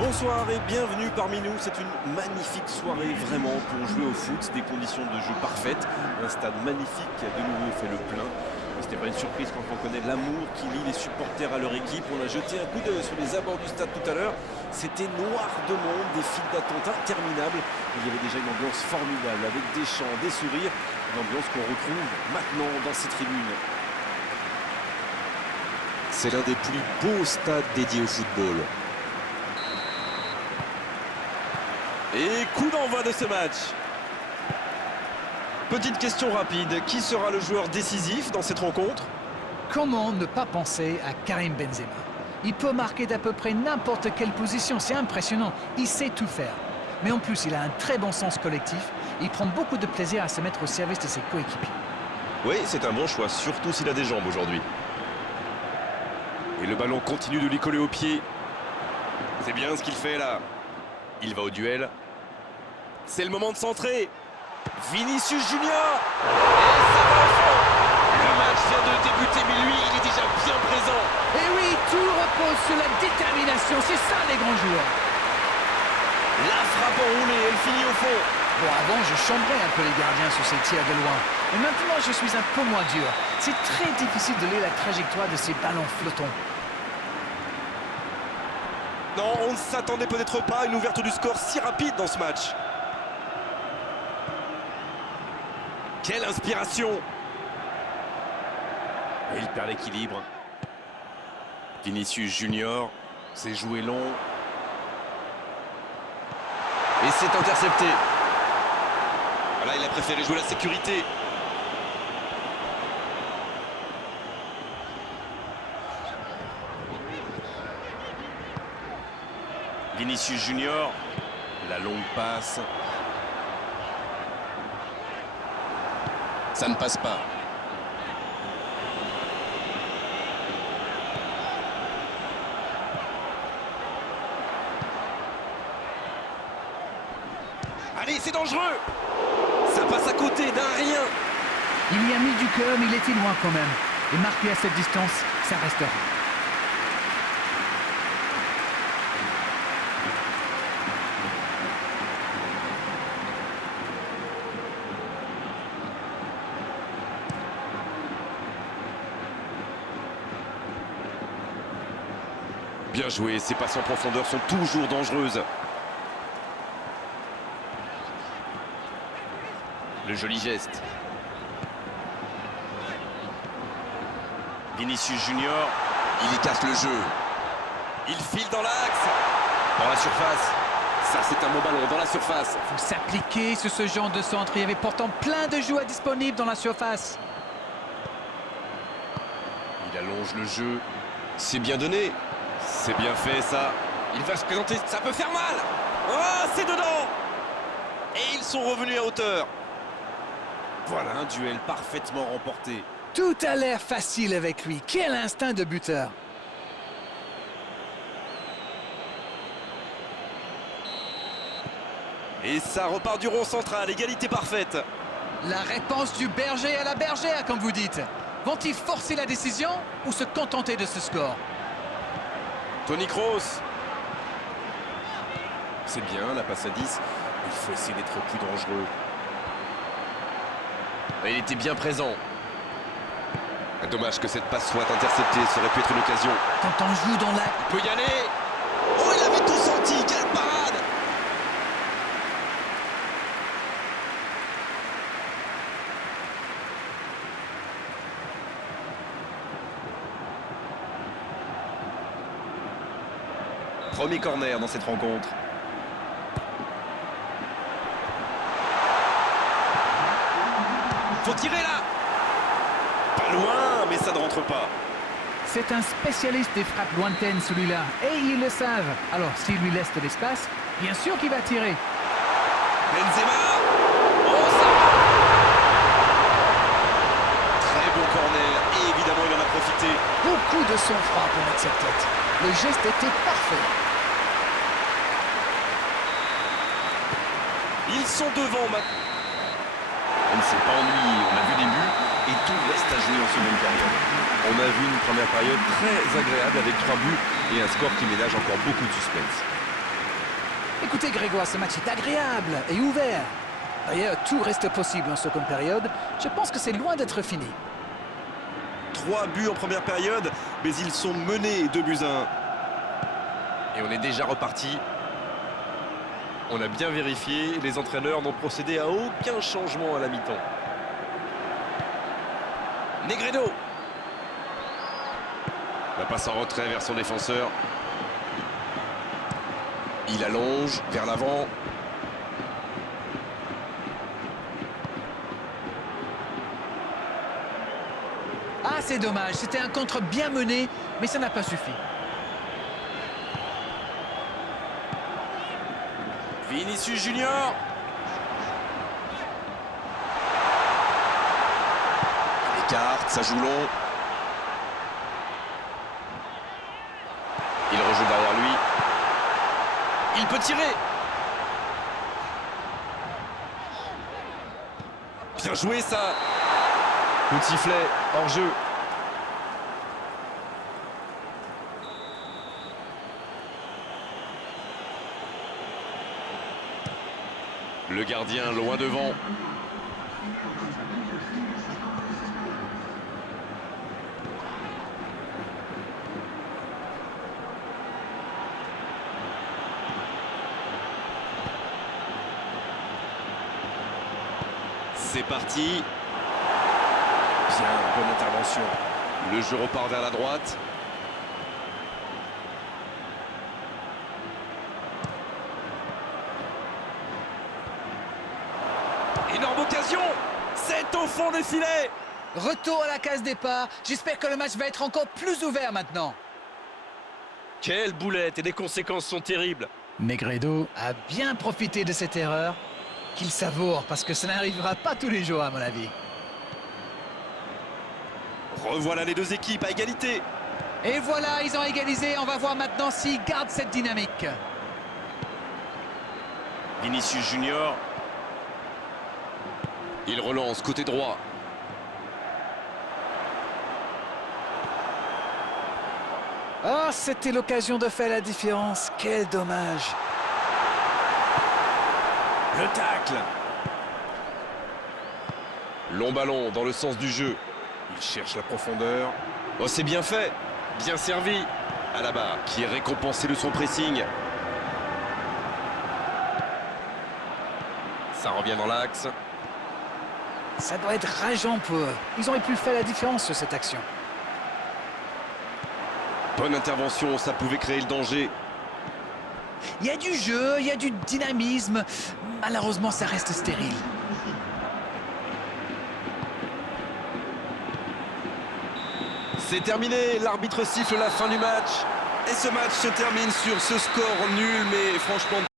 Bonsoir et bienvenue parmi nous. C'est une magnifique soirée vraiment pour jouer au foot. Des conditions de jeu parfaites. Un stade magnifique qui a de nouveau fait le plein. Ce n'est pas une surprise quand on connaît l'amour qui lie les supporters à leur équipe. On a jeté un coup d'œil sur les abords du stade tout à l'heure. C'était noir de monde, des files d'attente interminables. Il y avait déjà une ambiance formidable avec des chants, des sourires. Une ambiance qu'on retrouve maintenant dans ces tribunes. C'est l'un des plus beaux stades dédiés au football. Et coup d'envoi de ce match. Petite question rapide, qui sera le joueur décisif dans cette rencontre? Comment ne pas penser à Karim Benzema? Il peut marquer d'à peu près n'importe quelle position, c'est impressionnant, il sait tout faire. Mais en plus, il a un très bon sens collectif, il prend beaucoup de plaisir à se mettre au service de ses coéquipiers. Oui, c'est un bon choix, surtout s'il a des jambes aujourd'hui. Et le ballon continue de lui coller au pied. C'est bien ce qu'il fait là. Il va au duel. C'est le moment de centrer. Vinicius Junior. Et ça va au fond. Le match vient de débuter, mais lui, il est déjà bien présent. Et oui, tout repose sur la détermination, c'est ça les grands joueurs. La frappe enroulée, elle finit au fond. Bon, avant, je chambrais un peu les gardiens sur ces tirs de loin. Mais maintenant, je suis un peu moins dur. C'est très difficile de lire la trajectoire de ces ballons flottants. Non, on ne s'attendait peut-être pas à une ouverture du score si rapide dans ce match. Quelle inspiration! Et il perd l'équilibre. Vinicius Junior, c'est joué long. Et c'est intercepté. Voilà, il a préféré jouer la sécurité. Vinicius Junior, la longue passe. Ça ne passe pas. Allez, c'est dangereux. Ça passe à côté d'un rien. Il y a mis du cœur, mais il était loin quand même. Et marqué à cette distance, ça restera. Bien joué, ces passes en profondeur sont toujours dangereuses. Le joli geste. Vinicius Junior, il y casse le jeu. Il file dans l'axe. Dans la surface. Ça, c'est un bon ballon dans la surface. Il faut s'appliquer sur ce genre de centre. Il y avait pourtant plein de joueurs disponibles dans la surface. Il allonge le jeu. C'est bien donné. C'est bien fait, ça. Il va se présenter. Ça peut faire mal. Oh, c'est dedans. Et ils sont revenus à hauteur. Voilà un duel parfaitement remporté. Tout a l'air facile avec lui. Quel instinct de buteur! Et ça repart du rond central. Égalité parfaite. La réponse du berger à la bergère, comme vous dites. Vont-ils forcer la décision ou se contenter de ce score? Toni Kroos. C'est bien, la passe à 10. Il faut essayer d'être plus dangereux. Et il était bien présent. Dommage que cette passe soit interceptée. Ça aurait pu être une occasion. Quand on joue dans la... Il peut y aller. Oh, il avait tout senti. Quelle parade! Premier corner dans cette rencontre. Faut tirer là. Pas loin, mais ça ne rentre pas. C'est un spécialiste des frappes lointaines, celui-là. Et ils le savent. Alors, s'il lui laisse de l'espace, bien sûr qu'il va tirer. Benzema. Oh, ça... Très bon corner. Et évidemment, il en a profité. Beaucoup de sang-froid pour mettre cette tête. Le geste était parfait. Ils sont devant maintenant. On ne s'est pas ennuyé, on a vu des buts et tout reste à jouer en seconde période. On a vu une première période très agréable avec 3 buts et un score qui ménage encore beaucoup de suspense. Écoutez Grégoire, ce match est agréable et ouvert. D'ailleurs, tout reste possible en seconde période. Je pense que c'est loin d'être fini. 3 buts en première période, mais ils sont menés 2-1. Et on est déjà reparti. On a bien vérifié, les entraîneurs n'ont procédé à aucun changement à la mi-temps. Negredo. La passe en retrait vers son défenseur. Il allonge vers l'avant. Ah, c'est dommage. C'était un contre bien mené, mais ça n'a pas suffi. Vinicius Junior. Il écarte, ça joue long. Il rejoue derrière lui. Il peut tirer. Bien joué ça. Coup de sifflet, hors jeu. Le gardien loin devant. C'est parti. Bien, bonne intervention. Le jeu repart vers la droite. Énorme occasion. C'est au fond des filets. Retour à la case départ. J'espère que le match va être encore plus ouvert maintenant. Quelle boulette, et les conséquences sont terribles. Negredo a bien profité de cette erreur qu'il savoure parce que ça n'arrivera pas tous les jours à mon avis. Revoilà les deux équipes à égalité. Et voilà, ils ont égalisé. On va voir maintenant s'ils gardent cette dynamique. Vinicius Junior. Il relance côté droit. Oh, c'était l'occasion de faire la différence. Quel dommage. Le tacle. Long ballon dans le sens du jeu. Il cherche la profondeur. Oh, c'est bien fait. Bien servi. Alaba qui est récompensé de son pressing. Ça revient dans l'axe. Ça doit être rageant pour eux. Ils auraient pu faire la différence sur cette action. Bonne intervention, ça pouvait créer le danger. Il y a du jeu, il y a du dynamisme. Malheureusement, ça reste stérile. C'est terminé, l'arbitre siffle la fin du match. Et ce match se termine sur ce score nul, mais franchement...